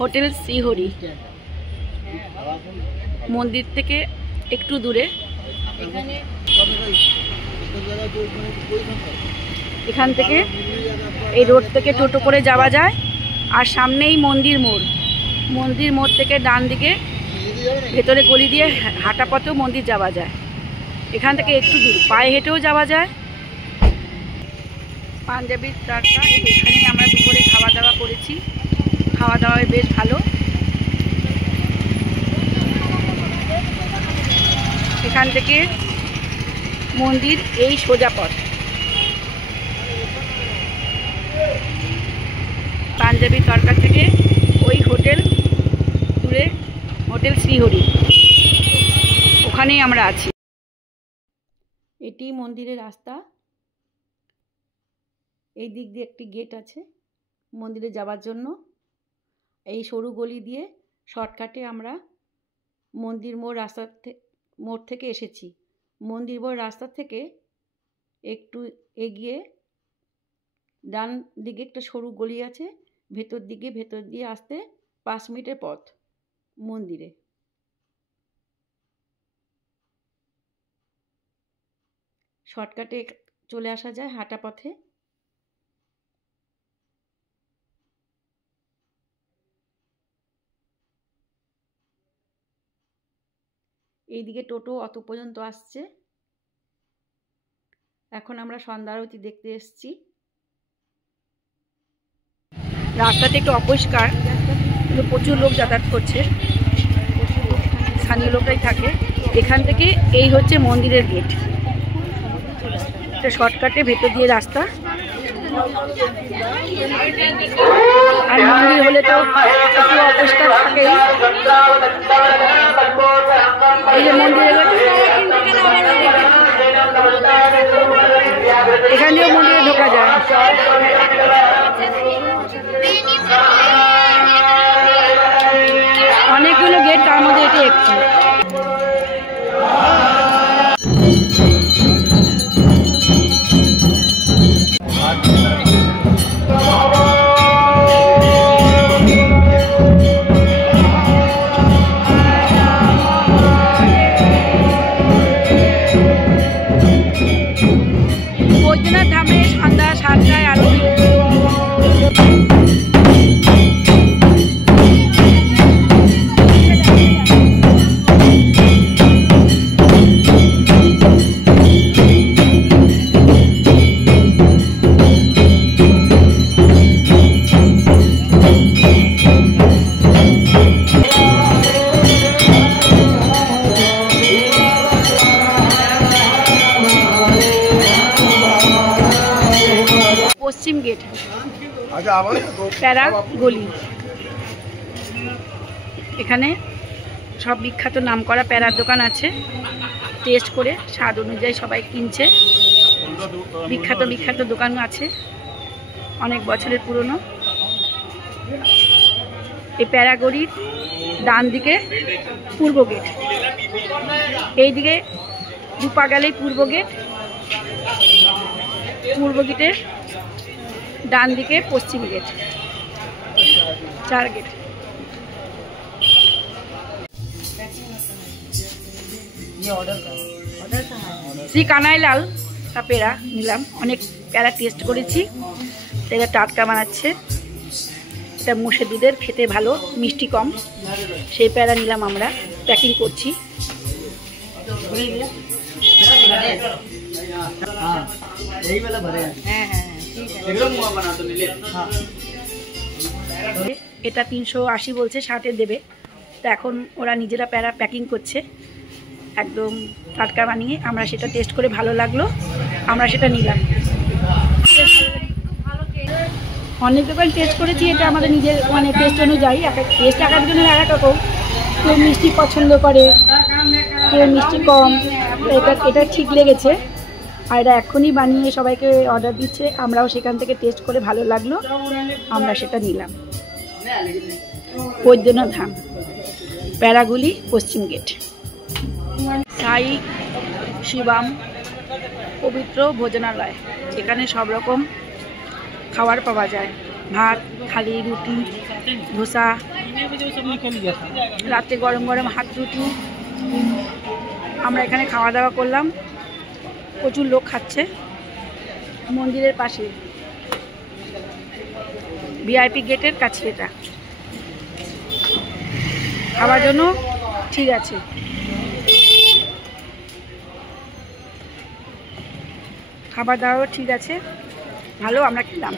Hotel Shrihari মন্দির থেকে একটু দূরে। এখান থেকে এই রোড থেকে টোটো করে যাওয়া যায়, আর সামনেই মন্দির মোড়। মন্দির মোড় থেকে ডান দিকে ভেতরে গলি দিয়ে হাঁটা পথেও মন্দির যাওয়া যায়। এখান থেকে একটু দূর পায়ে হেঁটেও যাওয়া যায়। পাঞ্জাবি তড়কা, এখানেই আমরা দুপুরে খাওয়া দাওয়া করেছি। খাওয়া দাওয়ায় বেশ ভালো। এখান থেকে মন্দির এই সোজা পথ। পাঞ্জাবি তড়কা থেকে ওই হোটেল দূরে, হোটেল শ্রীহরি, ওখানেই আমরা আছি। এটি মন্দিরের রাস্তা। এই দিক দিয়ে একটি গেট আছে মন্দিরে যাওয়ার জন্য। এই সরু গলি দিয়ে শর্টকাটে আমরা মন্দির মোড় থেকে এসেছি। মন্দির মোড় রাস্তা থেকে একটু এগিয়ে ডান দিকে একটা সরু গলি আছে, ভেতর দিয়ে আসতে 5 মিনিটের পথ মন্দিরে। শর্টকাটে চলে আসা যায় হাঁটা পথে। এইদিকে টোটো অত পর্যন্ত আসছে। এখন আমরা সন্ধ্যা আরতি দেখতে এসেছি। রাস্তাটা একটু অপরিষ্কার, কিন্তু প্রচুর লোক যাতায়াত করছে, স্থানীয় লোকরাই থাকে। এখান থেকে এই হচ্ছে মন্দিরের গেট। একটা শর্টকাটে ভেতর দিয়ে রাস্তা। আর মন্দির হলে তো একটু অপরিষ্কার থাকেই। এই যে মন্দিরের এখানেও মন্দিরে ঢোকা যায়। অনেকগুলো গেট, তার মধ্যে এটি একটি। বৈদ্যনাথ ধামে সন্ধ্যা 7টায় আরতি। পশ্চিম গেট, প্যারা গলি। এখানে সব বিখ্যাত নামকরা প্যারার দোকান আছে। টেস্ট করে স্বাদ অনুযায়ী সবাই কিনছে। বিখ্যাত দোকান আছে, অনেক বছরের পুরনো। এই প্যারা গলির ডান দিকে পূর্ব গেট। এই দিকে দুপা গেলেই পূর্ব গেট। পূর্ব গেটের ডান দিকে পশ্চিম গেট। 4 গেট। শ্রী কানাইলাল কা পেড়া নিলাম। অনেক প্যারা টেস্ট করেছি। এটা টাটকা বানাচ্ছে। এটা মোষের দুধের, খেতে ভালো, মিষ্টি কম। সেই প্যারা নিলাম আমরা, প্যাকিং করছি। এটা 380 বলছে, 60-এ দেবে। তো এখন ওরা নিজেরা প্যারা প্যাকিং করছে, একদম টাটকা বানিয়ে। আমরা সেটা টেস্ট করে ভালো লাগলো, আমরা সেটা নিলাম। অনেক দোকান টেস্ট করেছি, এটা আমাদের নিজের মানে টেস্ট অনুযায়ী। টেস্ট এক একজনের এক এক রকম। কেউ মিষ্টি পছন্দ করে, কেউ মিষ্টি কম। এটা ঠিক লেগেছে। আর এটা এখনই বানিয়ে সবাইকে অর্ডার দিচ্ছে। আমরাও সেখান থেকে টেস্ট করে ভালো লাগলো, আমরা সেটা নিলাম। বৈদ্যনাথ ধাম, প্যারাগুলি, পশ্চিম গেট। সাই শিবাম পবিত্র ভোজনালয়। এখানে সব রকম খাবার পাওয়া যায়। ভাত, থালি, রুটি, ধোসা, রাতে গরম গরম হাত রুটি আমরা এখানে খাওয়া দাওয়া করলাম। প্রচুর লোক খাচ্ছে মন্দিরের পাশে, ভিআইপি গেটের কাছে। এটা খাওয়ার জন্য ঠিক আছে। খাবার দাবারও ঠিক আছে, ভালো। আমরা খেলাম।